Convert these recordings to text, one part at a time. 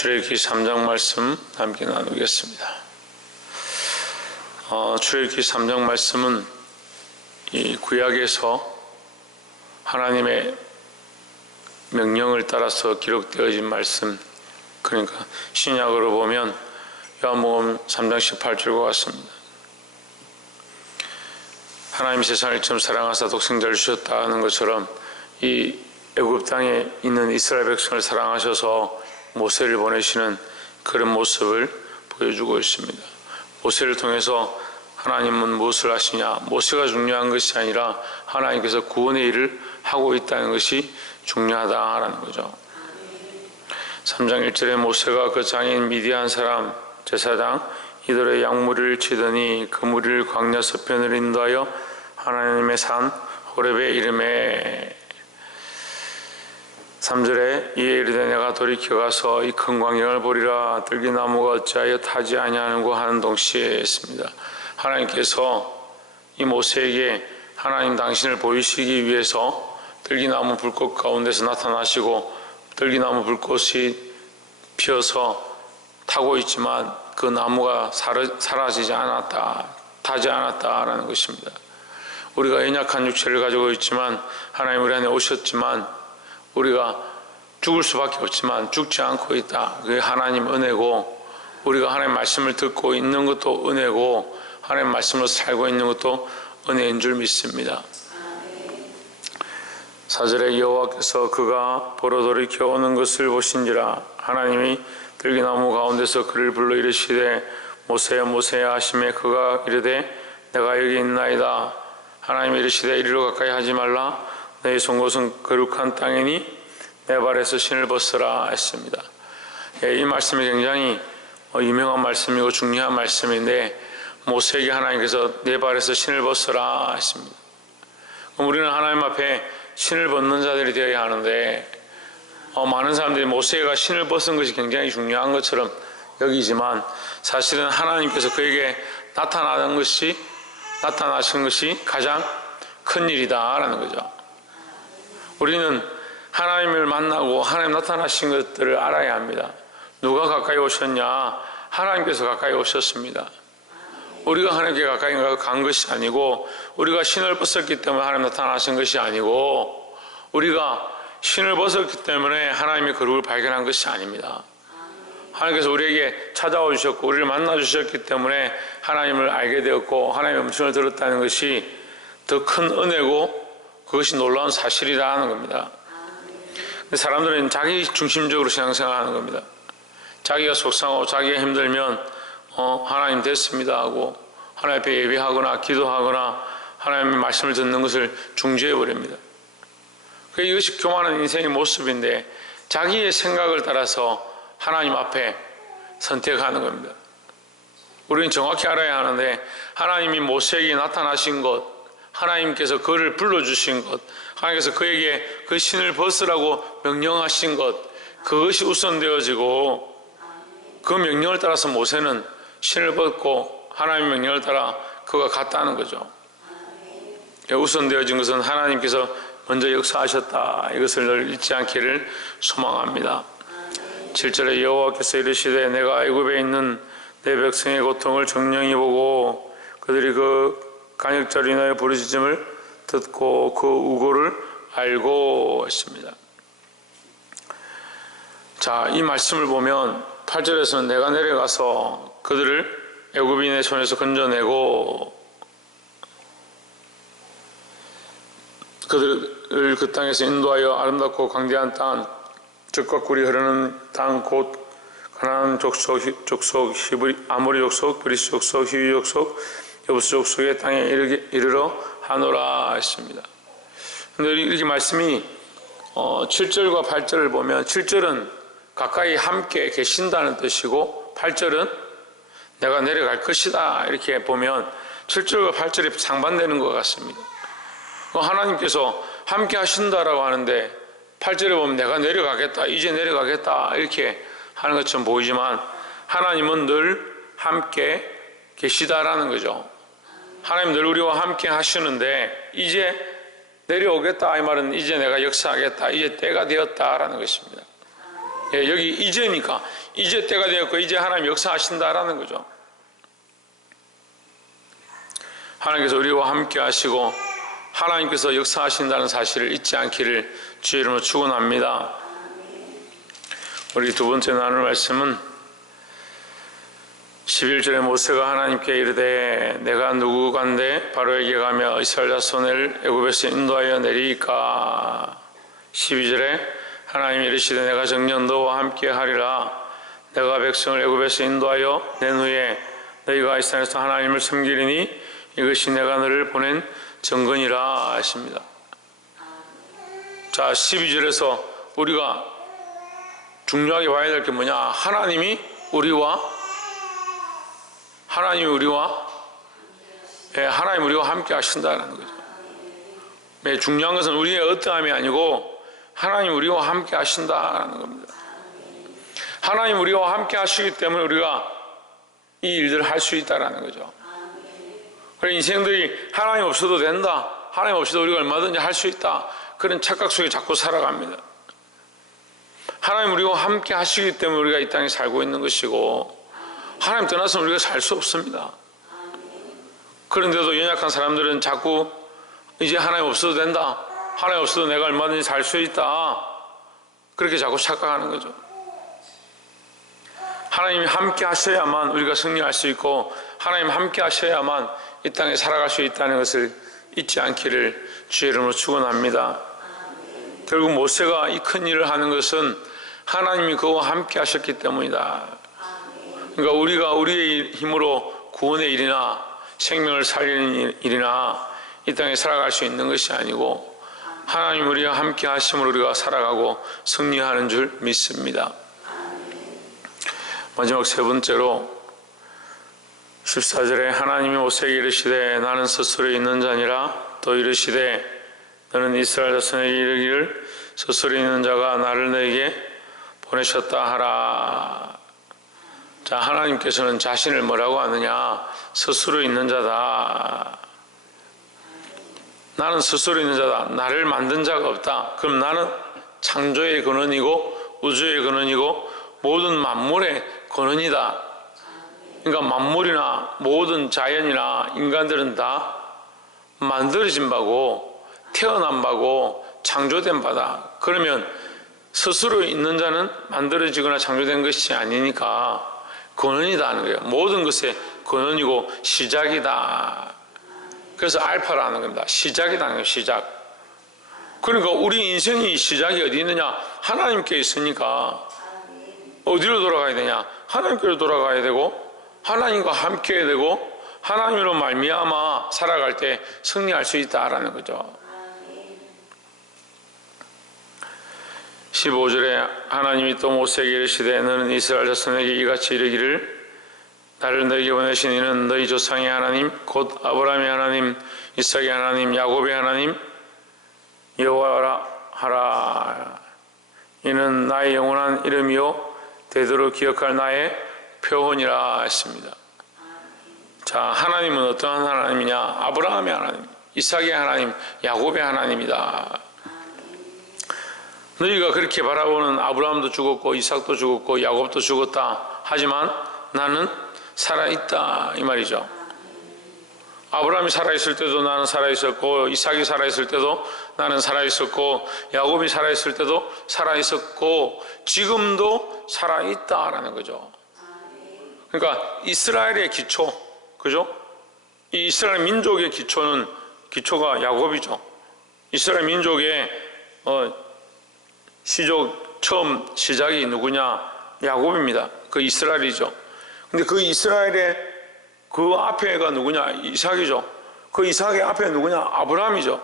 출애굽기 3장 말씀 함께 나누겠습니다. 출애굽기 3장 말씀은 이 구약에서 하나님의 명령을 따라서 기록되어진 말씀, 그러니까 신약으로 보면 요한복음 3장 18절과 같습니다. 하나님이 세상을 이처럼 사랑하사 독생자를 주셨다는 것처럼 이 애굽 땅에 있는 이스라엘 백성을 사랑하셔서 모세를 보내시는 그런 모습을 보여주고 있습니다. 모세를 통해서 하나님은 무엇을 하시냐? 모세가 중요한 것이 아니라 하나님께서 구원의 일을 하고 있다는 것이 중요하다라는 거죠. 3장 1절에 모세가 그 장인 미디안 사람 제사장 이들의 양무리를 치더니 그 무리를 광야 서편으로 인도하여 하나님의 산 호렙에 이르매 3절에 이에 이르되 내가 돌이켜 가서 이 큰 광야를 보리라 들기나무가 어찌하여 타지 아니하는고 하는 동시에 했습니다. 하나님께서 이 모세에게 하나님 당신을 보이시기 위해서 들기나무 불꽃 가운데서 나타나시고 들기나무 불꽃이 피어서 타고 있지만 그 나무가 사라지지 않았다, 타지 않았다라는 것입니다. 우리가 연약한 육체를 가지고 있지만 하나님 우리 안에 오셨지만 우리가 죽을 수밖에 없지만 죽지 않고 있다. 그게 하나님 은혜고, 우리가 하나님 말씀을 듣고 있는 것도 은혜고, 하나님 말씀으로 살고 있는 것도 은혜인 줄 믿습니다. 4절에 여호와께서 그가 보러 돌이켜 오는 것을 보신지라 하나님이 들기나무 가운데서 그를 불러 이르시되 모세야 모세야 하시매 그가 이르되 내가 여기 있나이다. 하나님이 이르시되 이리로 가까이 하지 말라. 너희 선 곳은 거룩한 땅이니 내 발에서 신을 벗으라 했습니다. 이 말씀이 굉장히 유명한 말씀이고 중요한 말씀인데 모세에게 하나님께서 내 발에서 신을 벗으라 했습니다. 그럼 우리는 하나님 앞에 신을 벗는 자들이 되어야 하는데 많은 사람들이 모세가 신을 벗은 것이 굉장히 중요한 것처럼 여기지만 사실은 하나님께서 그에게 나타나신 것이 가장 큰 일이다라는 거죠. 우리는 하나님을 만나고 하나님 나타나신 것들을 알아야 합니다. 누가 가까이 오셨냐? 하나님께서 가까이 오셨습니다. 우리가 하나님께 가까이 간 것이 아니고, 우리가 신을 벗었기 때문에 하나님 나타나신 것이 아니고, 우리가 신을 벗었기 때문에 하나님의 거룩을 발견한 것이 아닙니다. 하나님께서 우리에게 찾아와 주셨고 우리를 만나 주셨기 때문에 하나님을 알게 되었고 하나님의 음성을 들었다는 것이 더 큰 은혜고 그것이 놀라운 사실이라는 겁니다. 사람들은 자기 중심적으로 신앙생활하는 겁니다. 자기가 속상하고 자기가 힘들면 하나님 됐습니다 하고 하나님 앞에 예배하거나 기도하거나 하나님의 말씀을 듣는 것을 중지해 버립니다. 이것이 교만한 인생의 모습인데 자기의 생각을 따라서 하나님 앞에 선택하는 겁니다. 우리는 정확히 알아야 하는데 하나님이 모세에게 나타나신 것, 하나님께서 그를 불러주신 것, 하나님께서 그에게 그 신을 벗으라고 명령하신 것, 그것이 우선되어지고 그 명령을 따라서 모세는 신을 벗고 하나님의 명령을 따라 그가 갔다는 거죠. 우선되어진 것은 하나님께서 먼저 역사하셨다. 이것을 늘 잊지 않기를 소망합니다. 7절에 여호와께서 이르시되 내가 애굽에 있는 내 백성의 고통을 정령히 보고 그들이 그 간역자로 인하여 부르짖음을 듣고 그 우고를 알고 했습니다. 자, 이 말씀을 보면 8절에서는 내가 내려가서 그들을 애굽인의 손에서 건져내고 그들을 그 땅에서 인도하여 아름답고 광대한 땅, 젖과 꿀이 흐르는 땅 곧 가나안 족속, 아모리 족속, 브리스 족속, 히위 족속, 여부스 족속의 땅에 이르러 하노라 했습니다. 그런데 이렇게 말씀이 7절과 8절을 보면 7절은 가까이 함께 계신다는 뜻이고 8절은 내가 내려갈 것이다 이렇게 보면 7절과 8절이 상반되는 것 같습니다. 하나님께서 함께 하신다라고 하는데 8절에 보면 내가 내려가겠다, 이제 내려가겠다 이렇게 하는 것처럼 보이지만 하나님은 늘 함께 계시다라는 거죠. 하나님 늘 우리와 함께 하시는데 이제 내려오겠다 이 말은 이제 내가 역사하겠다, 이제 때가 되었다라는 것입니다. 예, 여기 이제니까 이제 때가 되었고 이제 하나님 역사하신다라는 거죠. 하나님께서 우리와 함께 하시고 하나님께서 역사하신다는 사실을 잊지 않기를 주의 이름으로 축원합니다. 우리 두 번째 나눌 말씀은 11절에 모세가 하나님께 이르되 내가 누구간데 바로에게 가며 이스라엘 자손을 애굽에서 인도하여 내리까. 12절에 하나님이 이르시되 내가 정녕 너와 함께 하리라. 내가 백성을 애굽에서 인도하여 낸 후에 너희가 이 산에서 하나님을 섬기리니 이것이 내가 너를 보낸 증거니라 하십니다. 자, 12절에서 우리가 중요하게 봐야 될 게 뭐냐? 하나님이 우리와 함께 하신다는 거죠. 네, 중요한 것은 우리의 어떠함이 아니고 하나님 우리와 함께 하신다는 겁니다. 하나님 우리와 함께 하시기 때문에 우리가 이 일들을 할 수 있다는 거죠. 그래, 인생들이 하나님 없어도 된다, 하나님 없이도 우리가 얼마든지 할 수 있다, 그런 착각 속에 자꾸 살아갑니다. 하나님 우리와 함께 하시기 때문에 우리가 이 땅에 살고 있는 것이고 하나님 떠나서는 우리가 살 수 없습니다. 그런데도 연약한 사람들은 자꾸 이제 하나님 없어도 된다, 하나님 없어도 내가 얼마든지 살 수 있다, 그렇게 자꾸 착각하는 거죠. 하나님이 함께 하셔야만 우리가 승리할 수 있고 하나님 함께 하셔야만 이 땅에 살아갈 수 있다는 것을 잊지 않기를 주의 이름으로 축원합니다. 결국 모세가 이 큰 일을 하는 것은 하나님이 그와 함께 하셨기 때문이다. 그러니까 우리가 우리의 힘으로 구원의 일이나 생명을 살리는 일이나 이 땅에 살아갈 수 있는 것이 아니고 하나님 우리와 함께 하심으로 우리가 살아가고 승리하는 줄 믿습니다. 마지막 세 번째로 14절에 하나님이 모세에게 이르시되 나는 스스로 있는 자니라. 또 이르시되 너는 이스라엘 자손에게 이르기를 스스로 있는 자가 나를 너에게 보내셨다 하라. 자, 하나님께서는 자신을 뭐라고 하느냐? 스스로 있는 자다. 나는 스스로 있는 자다. 나를 만든 자가 없다. 그럼 나는 창조의 근원이고 우주의 근원이고 모든 만물의 근원이다. 그러니까 만물이나 모든 자연이나 인간들은 다 만들어진 바고 태어난 바고 창조된 바다. 그러면 스스로 있는 자는 만들어지거나 창조된 것이 아니니까 근원이다 하는 거예요. 모든 것의 근원이고 시작이다. 그래서 알파라는 겁니다. 시작이라는 거예요. 시작. 그러니까 우리 인생이 시작이 어디 있느냐? 하나님께 있으니까 어디로 돌아가야 되냐? 하나님께로 돌아가야 되고 하나님과 함께 해야 되고 하나님으로 말미암아 살아갈 때 승리할 수 있다라는 거죠. 15절에 하나님이 또 모세에게 이르시되 너는 이스라엘 자손에게 이같이 이르기를 나를 너에게 보내신 이는 너희 조상의 하나님 곧 아브라함의 하나님 이삭의 하나님 야곱의 하나님 여호와라 하라. 이는 나의 영원한 이름이요 되도록 기억할 나의 표본이라 했습니다. 자, 하나님은 어떠한 하나님이냐? 아브라함의 하나님, 이삭의 하나님, 야곱의 하나님이다. 너희가 그렇게 바라보는 아브라함도 죽었고 이삭도 죽었고 야곱도 죽었다. 하지만 나는 살아있다 이 말이죠. 아브라함이 살아있을 때도 나는 살아있었고 이삭이 살아있을 때도 나는 살아있었고 야곱이 살아있을 때도 살아있었고 지금도 살아있다라는 거죠. 그러니까 이스라엘의 기초, 그죠? 이 이스라엘 민족의 기초가 야곱이죠. 이스라엘 민족의 처음 시작이 누구냐? 야곱입니다. 그 이스라엘이죠. 근데 그 이스라엘의 그 앞에가 누구냐? 이삭이죠. 그 이삭의 앞에 누구냐? 아브라함이죠.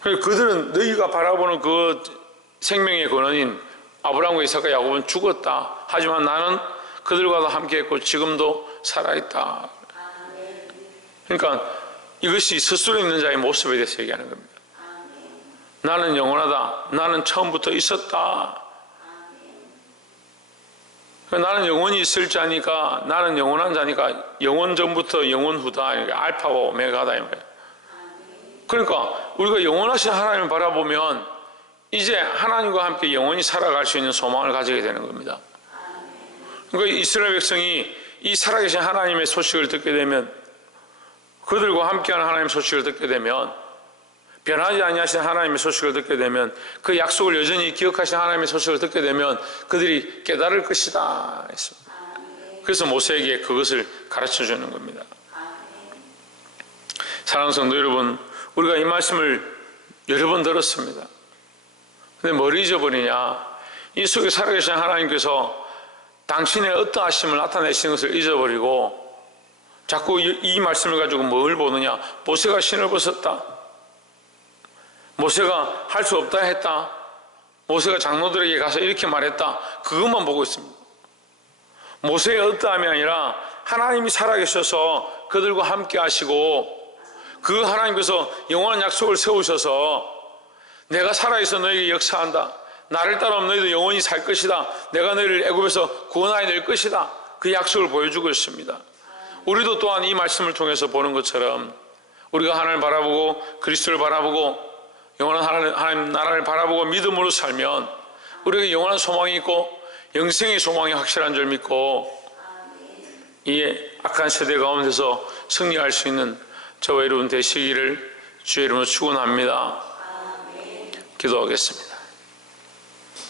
그들은 너희가 바라보는 그 생명의 근원인 아브라함과 이삭과 야곱은 죽었다. 하지만 나는 그들과도 함께했고 지금도 살아있다. 그러니까 이것이 스스로 있는 자의 모습에 대해서 얘기하는 겁니다. 나는 영원하다. 나는 처음부터 있었다. 나는 영원히 있을 자니까, 나는 영원한 자니까 영원 전부터 영원 후다. 알파와 오메가다. 그러니까 우리가 영원하신 하나님을 바라보면 이제 하나님과 함께 영원히 살아갈 수 있는 소망을 가지게 되는 겁니다. 그러니까 이스라엘 백성이 이 살아계신 하나님의 소식을 듣게 되면, 그들과 함께하는 하나님의 소식을 듣게 되면, 변하지 아니하신 하나님의 소식을 듣게 되면, 그 약속을 여전히 기억하신 하나님의 소식을 듣게 되면 그들이 깨달을 것이다 했습니다. 그래서 모세에게 그것을 가르쳐 주는 겁니다. 사랑하는 성도 여러분, 우리가 이 말씀을 여러 번 들었습니다. 근데 뭘 잊어버리냐? 이 속에 살아계신 하나님께서 당신의 어떠하심을 나타내시는 것을 잊어버리고 자꾸 이 말씀을 가지고 뭘 보느냐? 모세가 신을 벗었다, 모세가 할 수 없다 했다, 모세가 장로들에게 가서 이렇게 말했다, 그것만 보고 있습니다. 모세의 어떠함이 아니라 하나님이 살아계셔서 그들과 함께 하시고, 그 하나님께서 영원한 약속을 세우셔서 내가 살아있어 너에게 역사한다, 나를 따라오면 너희도 영원히 살 것이다, 내가 너희를 애굽에서 구원하여 낼 것이다, 그 약속을 보여주고 있습니다. 우리도 또한 이 말씀을 통해서 보는 것처럼 우리가 하나님을 바라보고 그리스도를 바라보고 영원한 하나님 나라를 바라보고 믿음으로 살면 우리에게 영원한 소망이 있고 영생의 소망이 확실한 줄 믿고 이 악한 세대 가운데서 승리할 수 있는 저와 여러분 되시기를 주의 이름으로 축원합니다. 기도하겠습니다.